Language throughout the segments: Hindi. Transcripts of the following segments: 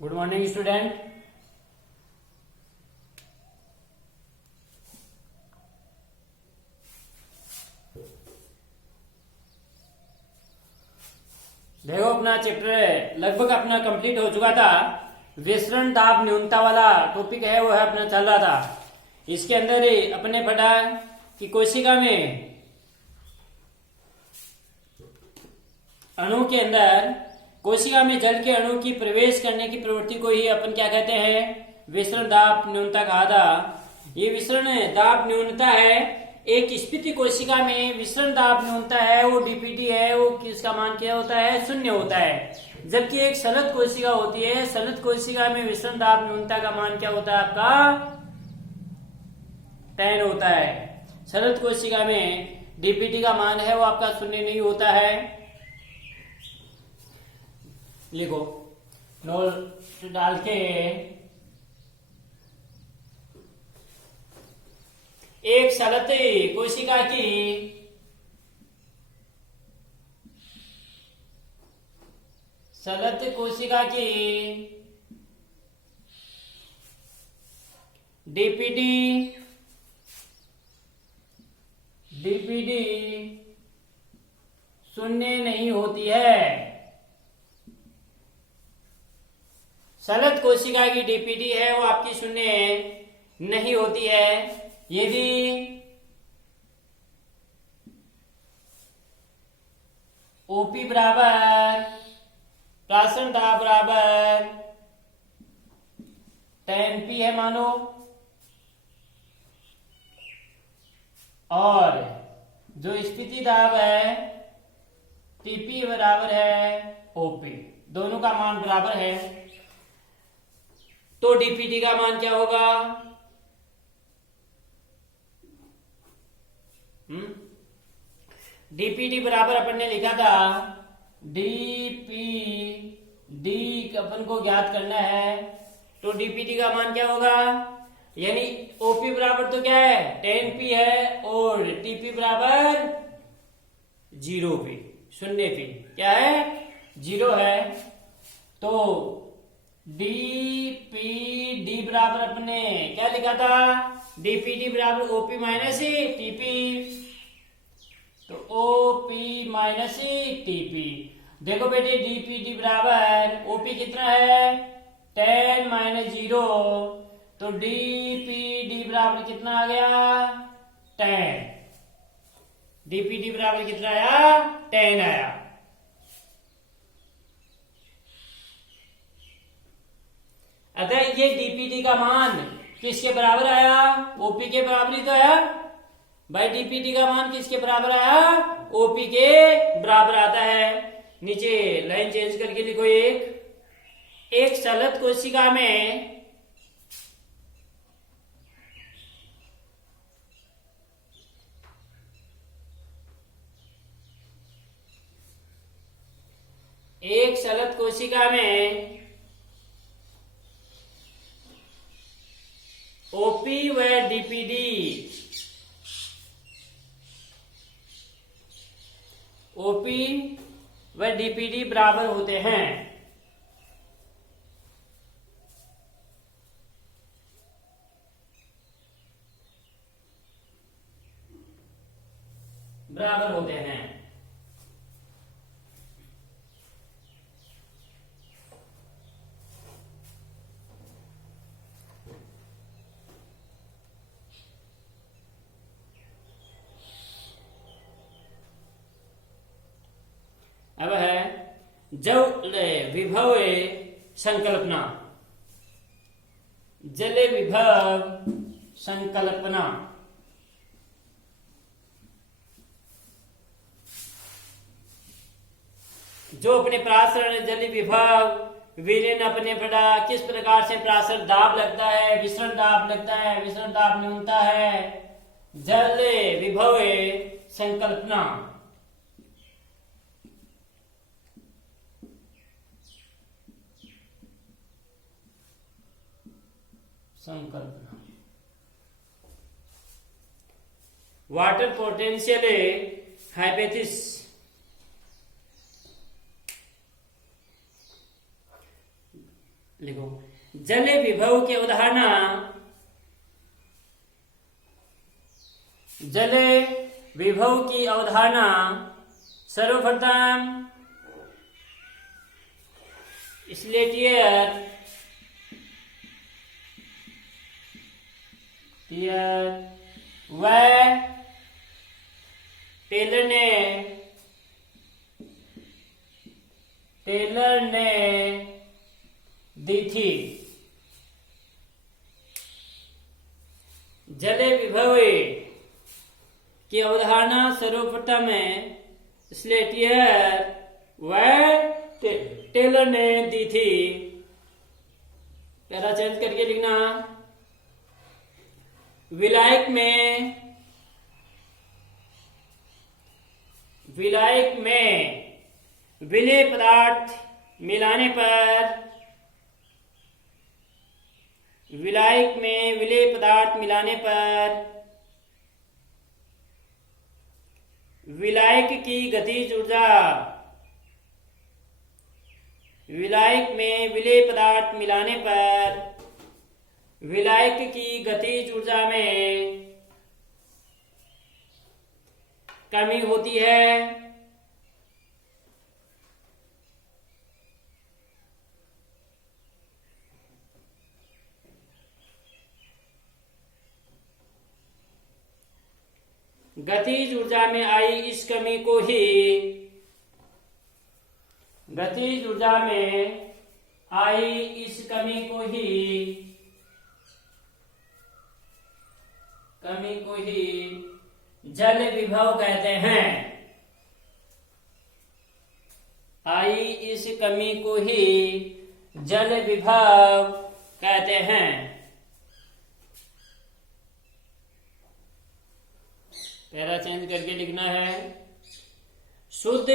Good morning student. देखो अपना चैप्टर लगभग अपना कंप्लीट हो चुका था। विसरण दाब न्यूनता वाला टॉपिक है, वो है अपना चल रहा था। इसके अंदर अपने पढ़ा कि कोशिका में अणु के अंदर कोशिका में जल के अणु की प्रवेश करने की प्रवृत्ति को ही अपन क्या कहते हैं, विसरण दाब न्यूनता कहा था। ये विसरण दाब न्यूनता है। एक स्फीति कोशिका में विसरण दाब न्यूनता है, वो डीपीटी है, वो किसका मान क्या होता है, शून्य होता है। जबकि एक सलत कोशिका होती है, सलत कोशिका में विसरण दाब न्यूनता का मान क्या होता है, आपका 10 होता है। सलत कोशिका में डीपीटी का मान है वो आपका शून्य नहीं होता है। लिखो नोट डाल के एक सलत कोशिका की डीपीडी शून्य नहीं होती है। सलत कोशिका की डीपीडी है वो आपकी शून्य नहीं होती है यदि ओपी बराबर प्राशन दाब बराबर 10 है मानो, और जो स्थिति दाब है टीपी बराबर है ओपी, दोनों का मान बराबर है। तो डीपीटी का मान क्या होगा, डीपीटी बराबर अपन ने लिखा था डीपीडी अपन को ज्ञात करना है। तो डीपीटी का मान क्या होगा, यानी ओपी बराबर तो क्या है 10p है, और टीपी बराबर 0p, 0p क्या है 0 है। तो डीपीडी बराबर अपने क्या लिखा था, डीपीडी बराबर ओपी माइनस टीपी, तो ओपी माइनस टीपी। देखो बेटे डीपीडी बराबर ओपी कितना है 10 माइनस 0, तो डीपीडी बराबर कितना आ गया 10। डीपीडी बराबर कितना आया 10 आया। अतः ये डीपीडी का मान किसके बराबर आया, ओपी के बराबर ही तो आया भाई। डीपीडी का मान किसके बराबर आया, ओपी के बराबर आता है। नीचे लाइन चेंज करके लिखो एक सलत कोशिका में ओपी व डीपीडी बराबर होते हैं। बराबर होते हैं। अब है जब विभव संकल्पना, जल विभव संकल्पना। जो अपने प्रासरण जल विभव विलीन अपने पढ़ा किस प्रकार से प्रासरण दाब लगता है, विसरण दाब लगता है, विसरण दाब न्यूनता है, जल विभव संकल्पना। वाटर पोटेंशियल हाइपोथेसिस लिखो, जल विभव की अवधारणा, जल विभव की अवधारणा सर्वप्रथम स्लेटियर व टेलर ने दी थी। जल विभव की अवधारणा सर्वप्रथम स्लेटियर व टेलर ने दी थी। पहला चेंज करके लिखना, विलायक में विलेय पदार्थ मिलाने पर, विलायक में विलेय पदार्थ मिलाने पर विलायक की गतिज ऊर्जा, विलायक में विलेय पदार्थ मिलाने पर विलायक की गतिज ऊर्जा में कमी होती है। गतिज ऊर्जा में आई इस कमी को ही, गतिज ऊर्जा में आई इस कमी को ही जल विभव कहते हैं। आई इस कमी को ही जल विभव कहते हैं। पहला चेंज करके लिखना है, शुद्ध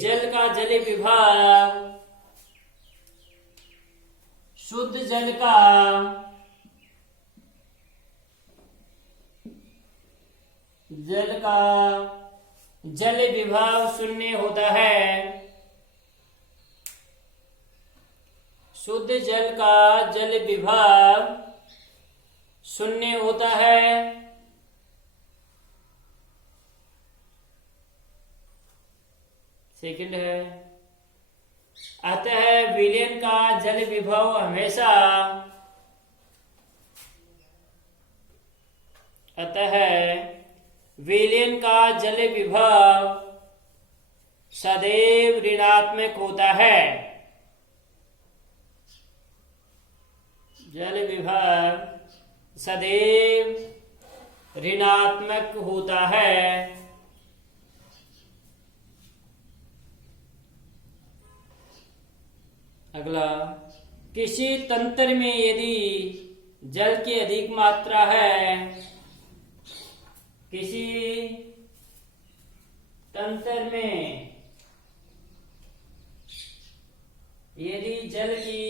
जल का जल विभव, शुद्ध जल का जल विभव शून्य होता है। शुद्ध जल का जल विभव शून्य होता है। सेकंड है, अतः विलयन का जल विभव हमेशा, अतः विलयन का जल विभव सदैव ऋणात्मक होता है। जल विभव सदैव ऋणात्मक होता है। अगला, किसी तंत्र में यदि जल की अधिक मात्रा है, किसी तंत्र में यदि जल की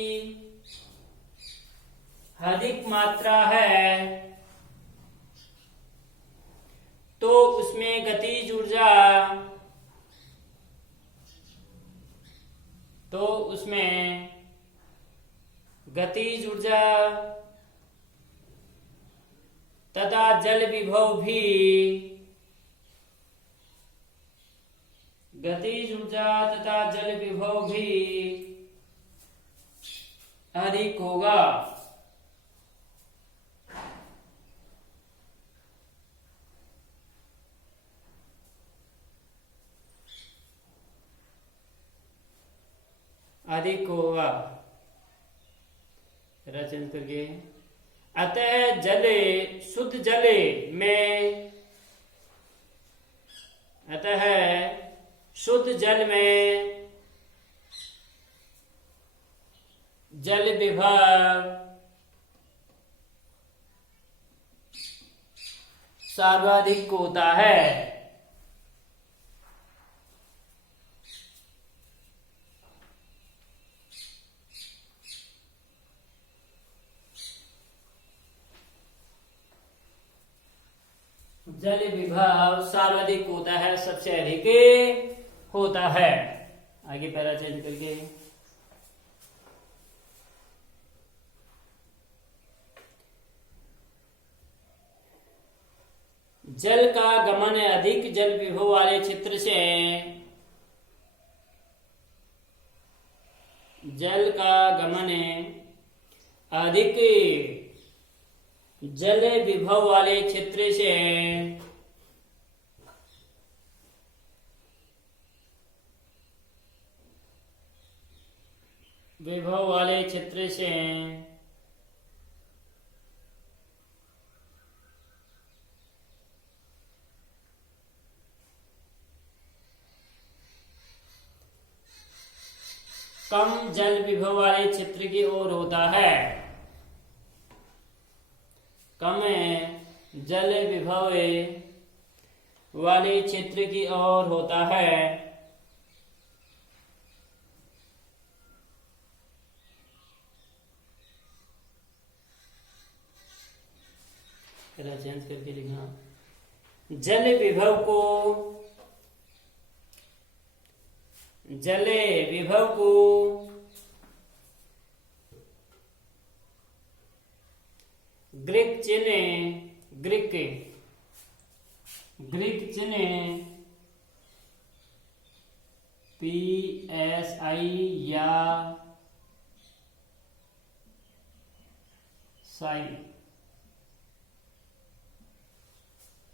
अधिक मात्रा है तो उसमें गतिज ऊर्जा, तो उसमें गतिज ऊर्जा तथा जल विभव भी, गतिज ऊर्जा तथा जल विभव भी अधिक होगा। अधिक होगा, चेंज करके, अतः जल, शुद्ध जल में, अतः शुद्ध जल में जल विभव सर्वाधिक होता है। जल विभव सर्वाधिक होता है, सबसे अधिक होता है। आगे पैरा चेंज करके, जल का गमन अधिक जल विभव वाले क्षेत्र से जल का गमन अधिक जल विभव वाले क्षेत्र से कम जल विभव वाले क्षेत्र की ओर होता है। कम जल विभव वाले क्षेत्र की ओर होता है। चेंज करके लिखना। जल विभव को ग्रीक चिन्ह PSI या साई,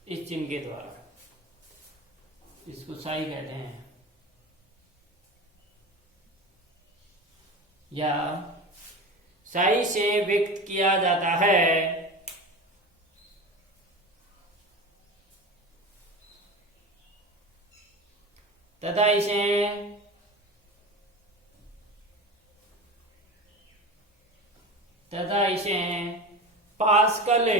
इस चिन्ह के द्वारा, इसको साई कहते हैं, या साई से व्यक्त किया जाता है। तथा इसे पास्कल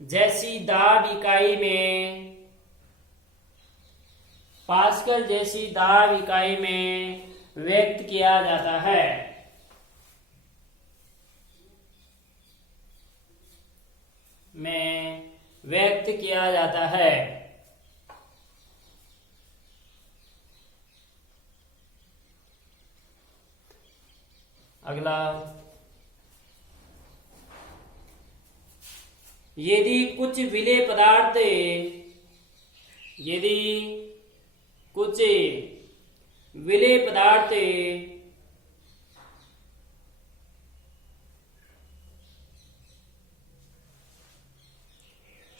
जैसी दाब इकाई में, पास्कल जैसी दाब इकाई में व्यक्त किया जाता है। अगला, यदि कुछ विलेय पदार्थ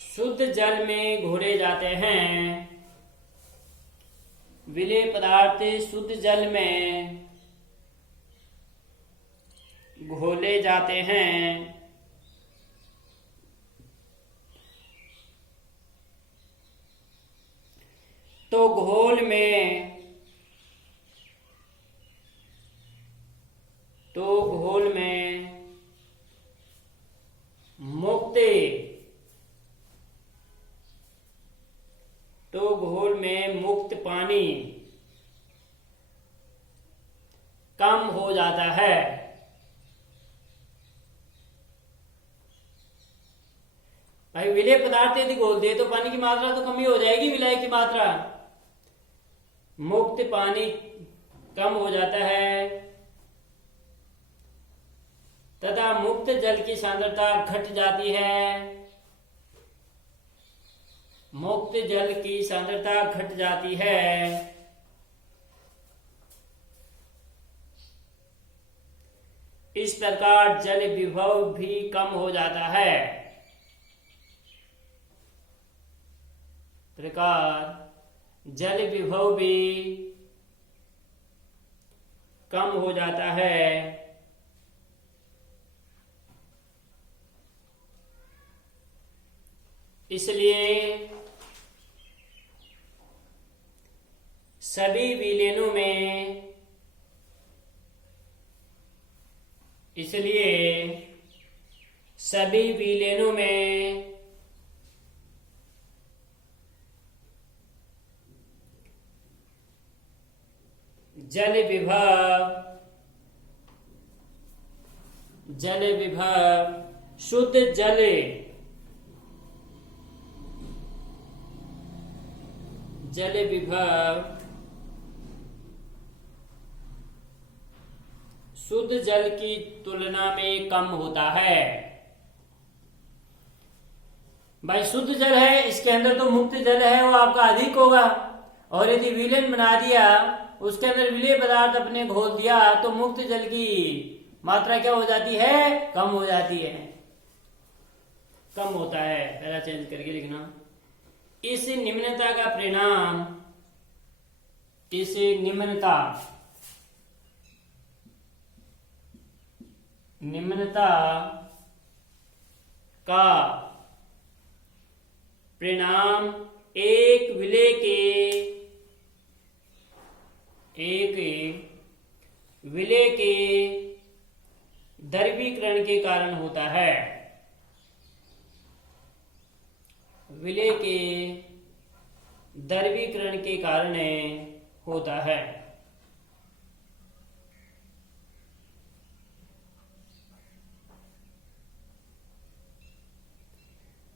शुद्ध जल में घोले जाते हैं, विलेय पदार्थ शुद्ध जल में घोले जाते हैं, तो घोल में मुक्त पानी कम हो जाता है। भाई विलेय पदार्थ यदि घोल दे तो पानी की मात्रा तो कम ही हो जाएगी, विलाय की मात्रा। मुक्त पानी कम हो जाता है तथा मुक्त जल की सांद्रता घट जाती है। मुक्त जल की सांद्रता घट जाती है। इस प्रकार जल विभव भी कम हो जाता है। जल विभव भी कम हो जाता है। इसलिए सभी विलयनों में जल विभव शुद्ध जल जल विभव शुद्ध जल की तुलना में कम होता है। भाई शुद्ध जल है, इसके अंदर तो मुक्त जल है वो आपका अधिक होगा, और यदि विलयन बना दिया, उसके अंदर विलय पदार्थ अपने घोल दिया, तो मुक्त जल की मात्रा क्या हो जाती है? कम हो जाती है, कम होता है। पहला चेंज करके लिखना। इस निम्नता का परिणाम, इस निम्नता का परिणाम एक विलय के द्रवीकरण के कारण होता है। विलय के द्रवीकरण के कारण होता है।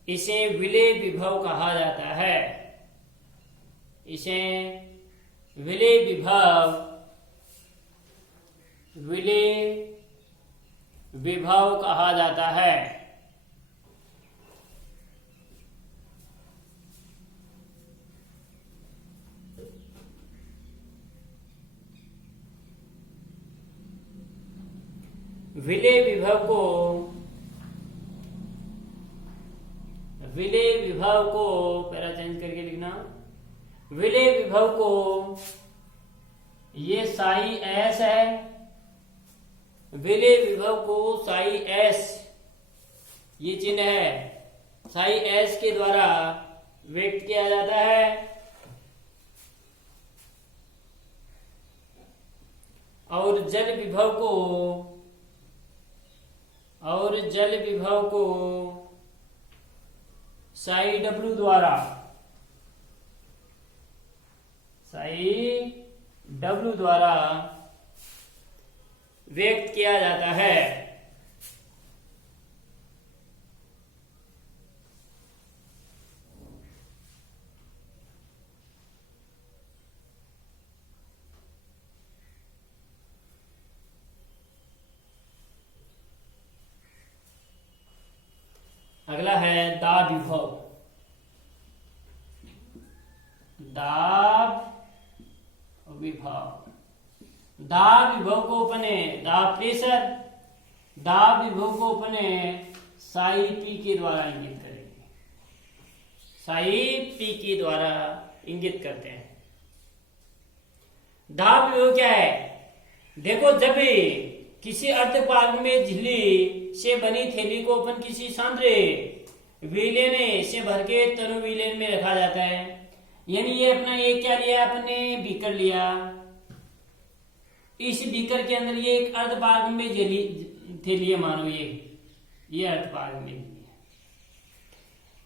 इसे विलय विभव कहा जाता है। इसे विलय विभव कहा जाता है। विलय विभव को पैरा चेंज करके लिखना। विलय विभव को ये साई एस है, विलय विभव को साई एस ये चिन्ह है, साई एस के द्वारा व्यक्त किया जाता है। और जल विभव को साई डब्ल्यू द्वारा व्यक्त किया जाता है। अगला है दाब विभव। दाब विभव को अपने दाब प्रेशर, दाब विभव को अपने साई पी के द्वारा इंगित करेंगे। साई पी के द्वारा इंगित करते हैं। दाब विभव क्या है? देखो, जब किसी अर्धपारगम्य झिल्ली से बनी थैली को अपन किसी सांद्र विलयन से भर के तनु विलयन में रखा जाता है। यानी ये अपना ये क्या लिया, अपने बीकर लिया, इस बीकर के अंदर ये एक अर्धपारगम्य थैली है, मानो ये अर्धपारगम्य है।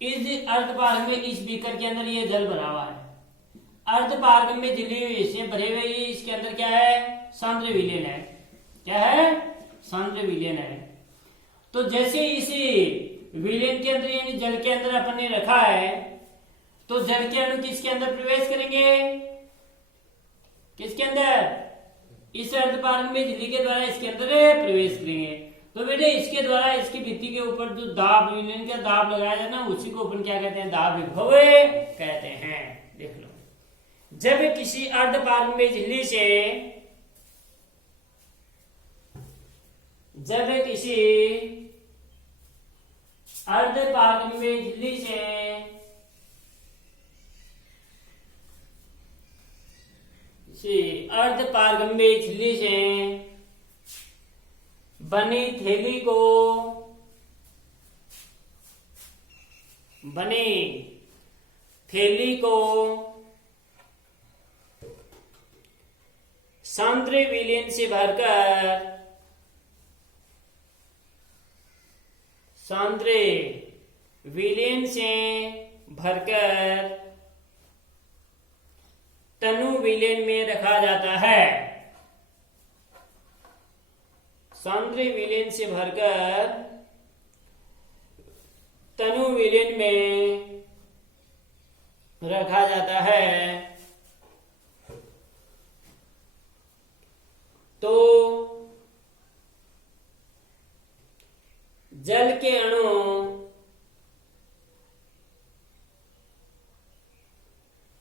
इस अर्धपारगम्य इस बीकर के अंदर ये जल भरा हुआ है। अर्धपारगम्य झिल्ली से भरे हुए इसके अंदर क्या है? सांद्र विलयन है। क्या है? सांद्र विलयन है। तो जैसे इसी विलयन के अंदर यानी जल के अंदर अपन ने रखा है, तो जल के अणु किसके अंदर प्रवेश करेंगे? किसके अंदर? इस अर्धपारगम्य झिल्ली के द्वारा इसके अंदर प्रवेश करेंगे। तो बेटे इसके द्वारा इसकी भित्ति के ऊपर जो दाब विलयन का दाब लगाया जाए ना, उसी को अपन क्या कहते हैं? दाब विभव कहते हैं। देख लो, जब किसी अर्धपारगम्य झिल्ली से अर्धपारगम्य झिल्ली से बनी थैली को सांद्र विलयन से भरकर तनु विलयन में रखा जाता है। सांद्र विलयन से भरकर तनु विलयन में रखा जाता है। तो जल के अणु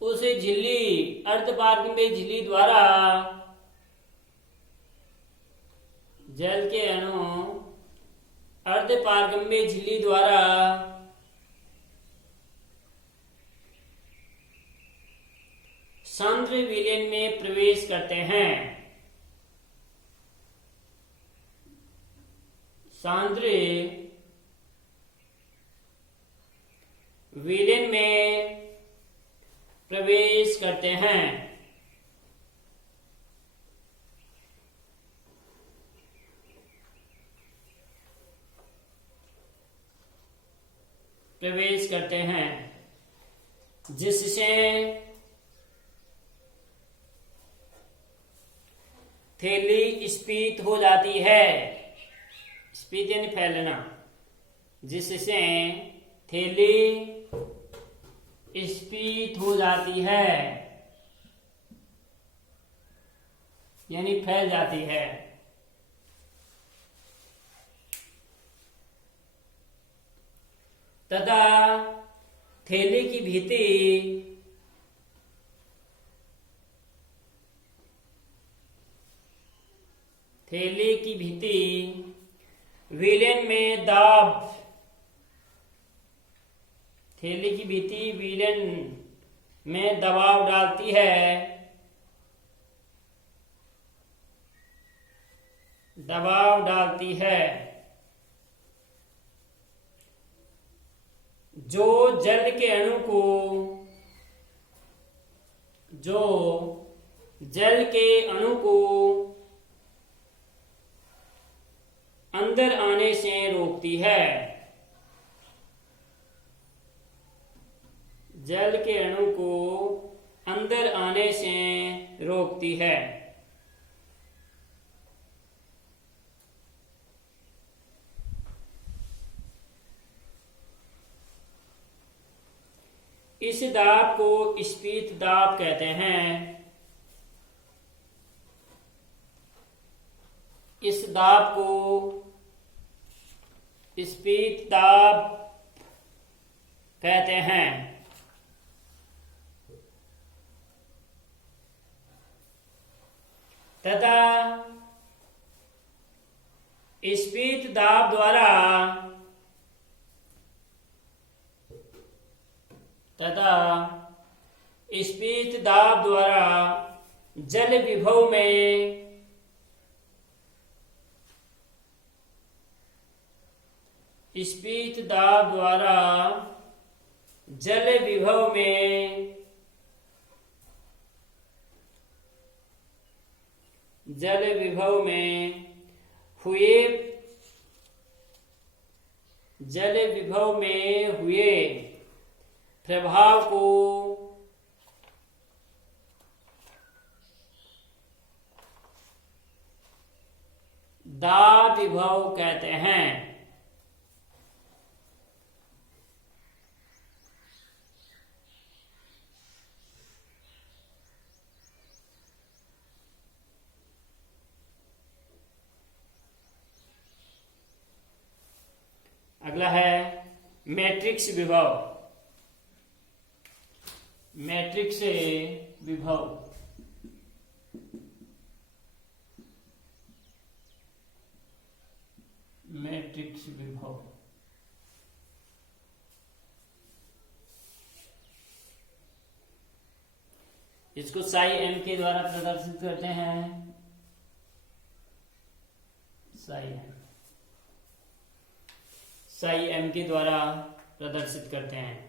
उस झिल्ली अर्धपारगम्य झिल्ली द्वारा जल के अणु अर्धपारगम्य झिल्ली द्वारा सांद्र विलयन में प्रवेश करते हैं। सांद्र विलयन में प्रवेश करते हैं। प्रवेश करते हैं जिससे थैली स्फीत हो जाती है। स्फीत यानी फैलना, जिससे थैली स्फीत हो जाती है यानी फैल जाती है। तथा थैली की भीति विलयन में दाब थैली की भीति विलयन में दबाव डालती है। जो जल के अणु को अंदर आने से रोकती है। जल के अणु को अंदर आने से रोकती है। इस दाब को स्फीत दाब कहते हैं। इस दाब को स्फीत दाब कहते हैं। तथा स्फीत दाब द्वारा जल विभव में हुए प्रभाव को दाब विभव कहते हैं। अगला है मैट्रिक्स विभव। मैट्रिक्स विभव इसको साई एम के द्वारा प्रदर्शित करते हैं। साई एम के द्वारा प्रदर्शित करते हैं।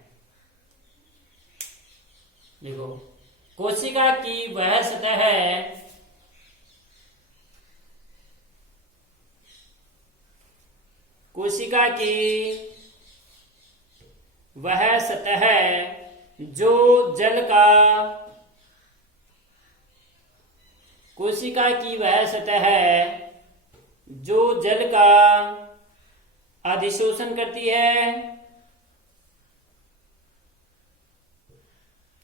देखो, कोशिका की वह सतह है जो जल का कोशिका की वह सतह है जो जल का अधिशोषण करती है।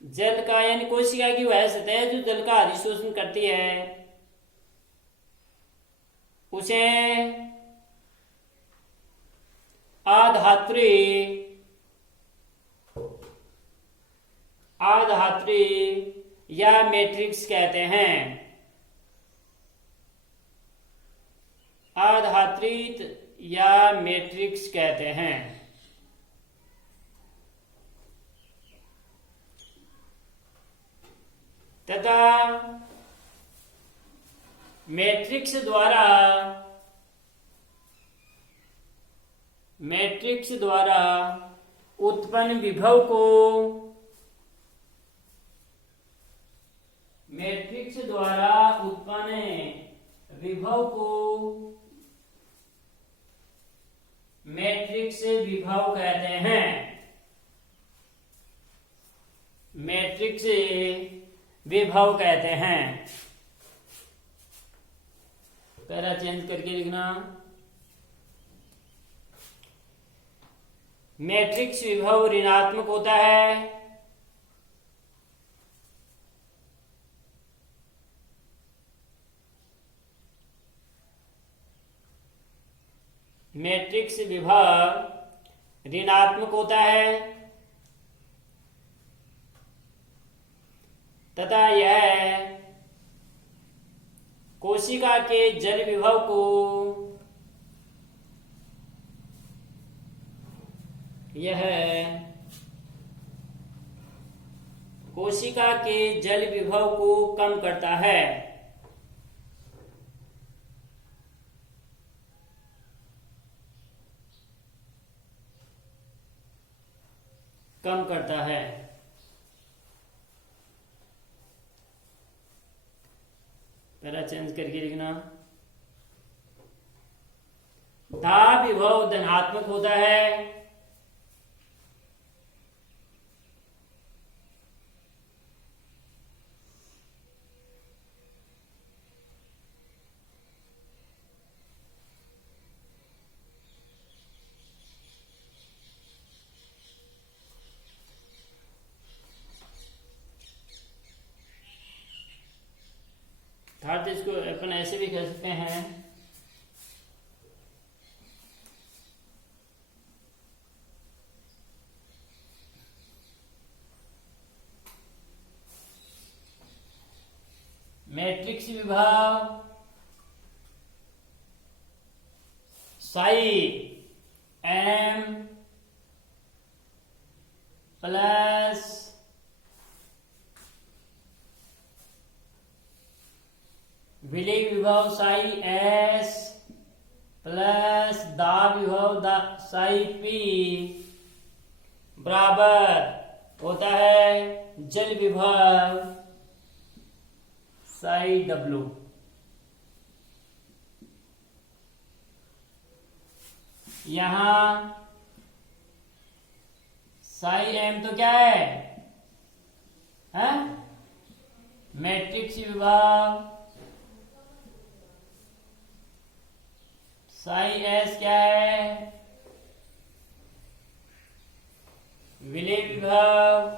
जल का यानी कोशिका की वह सतह जो जल का अधिशोषण करती है उसे आधात्री या मैट्रिक्स कहते हैं। आधात्रित या मैट्रिक्स कहते हैं। तथा मैट्रिक्स द्वारा उत्पन्न विभव को मैट्रिक्स विभव कहते हैं। मैट्रिक्स विभव कहते हैं। पैरा चेंज करके लिखना। मैट्रिक्स विभव ऋणात्मक होता है। मैट्रिक्स विभव ऋणात्मक होता है तथा यह कोशिका के जल विभव को कम करता है। पहला चेंज करके लिखना। दाब विभव धनात्मक होता है। थर्ड इसको अपन ऐसे भी कह सकते हैं। मैट्रिक्स विभव साई एम प्लस विलेय विभव साई एस प्लस दाब विभव साई पी बराबर होता है जल विभव साई डब्लू। यहां साई एम तो क्या है? मैट्रिक्स विभव। साई एस क्या है? विलेय विभव।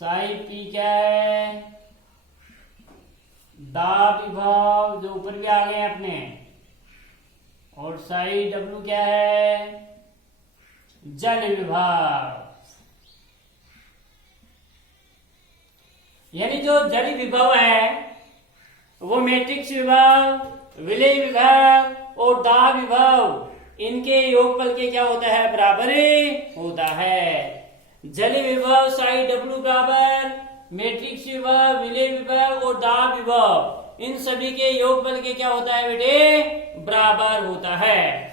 साई पी क्या है? दाब विभव, जो ऊपर भी आ गए अपने। और साई डब्लू क्या है? जल विभव। यानी जो जल विभव है वो मैट्रिक्स विभव, विलेय विभव और दाब विभव, इनके योगफल के क्या होता है? बराबर होता है। जल विभव साई डब्लू बराबर मैट्रिक्स विभव, विलेय विभव और दाब विभव, इन सभी के योगफल के क्या होता है बेटे? बराबर होता है।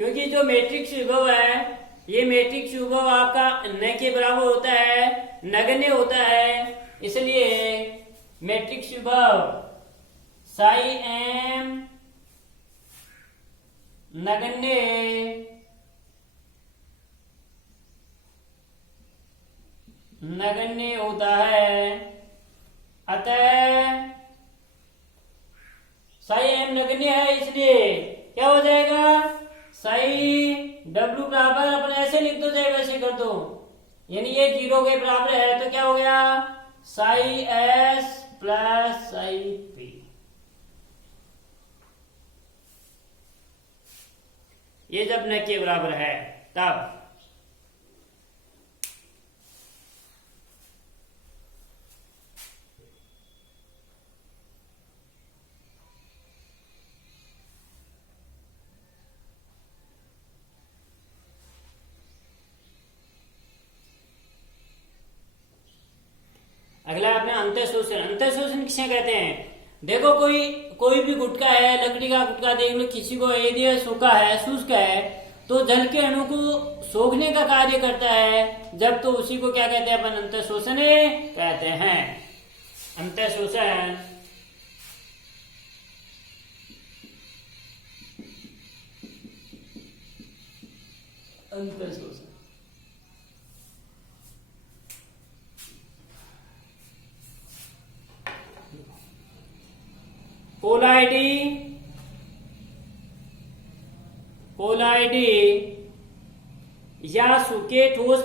क्योंकि जो मैट्रिक्स विभव है, ये मैट्रिक्स विभव आपका न के बराबर होता है, नगण्य होता है। इसलिए मैट्रिक्स विभव साई एम नगण्य होता है। अतः साई एम नगण्य है, इसलिए क्या हो जाएगा? साई डब्लू बराबर अपन ऐसे लिख दो, चाहे वैसे कर दो, यानी ये 0 के बराबर है, तो क्या हो गया, Sai S plus psi P. ये जब न के बराबर है तब अगला आपने अंतःशोषण। अंतःशोषण किसे कहते हैं? देखो कोई भी गुटका है, लकड़ी का गुटका देख लो, किसी को यदि सूखा है, शुष्क है, तो जल के अणु को सोखने का कार्य करता है जब, तो उसी को क्या कहते हैं अपन, अंतःशोषण कहते हैं। अंतःशोषण अंतःशोषण कोलाइडी या सूखे ठोस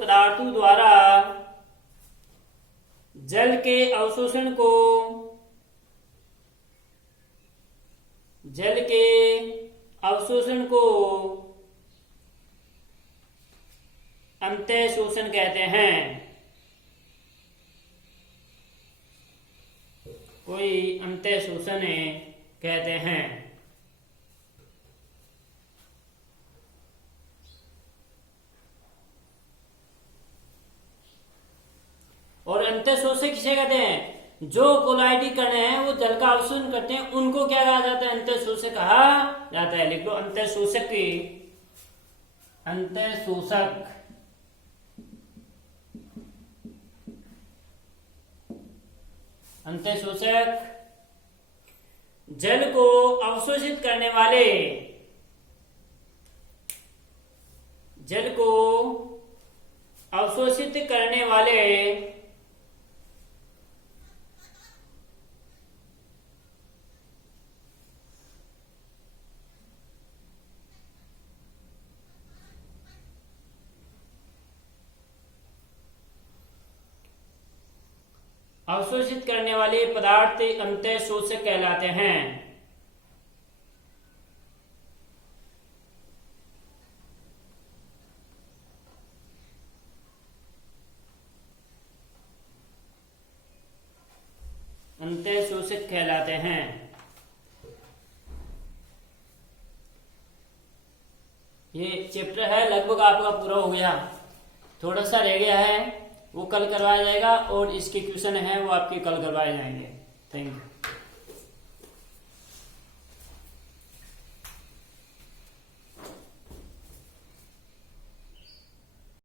पदार्थों द्वारा जल के अवशोषण को अंतःशोषण कहते हैं। कोई अंतःशोषण कहते हैं। और अंतःशोषक किसे कहते हैं? जो कोलाइडी कण है वो जल का अवशोषण करते हैं, उनको क्या कहा जाता है? अंतःशोषक कहा जाता है। लिख लो अंतःशोषक अंतःशोषक जल को अवशोषित करने वाले पदार्थ अंतःशोषक कहलाते हैं। अंतःशोषक कहलाते हैं। ये चैप्टर है लगभग आपका पूरा हो गया, थोड़ा सा रह गया है, वो कल करवाया जाएगा, और इसके क्वेश्चन है वो आपके कल करवाए जाएंगे। Thank you.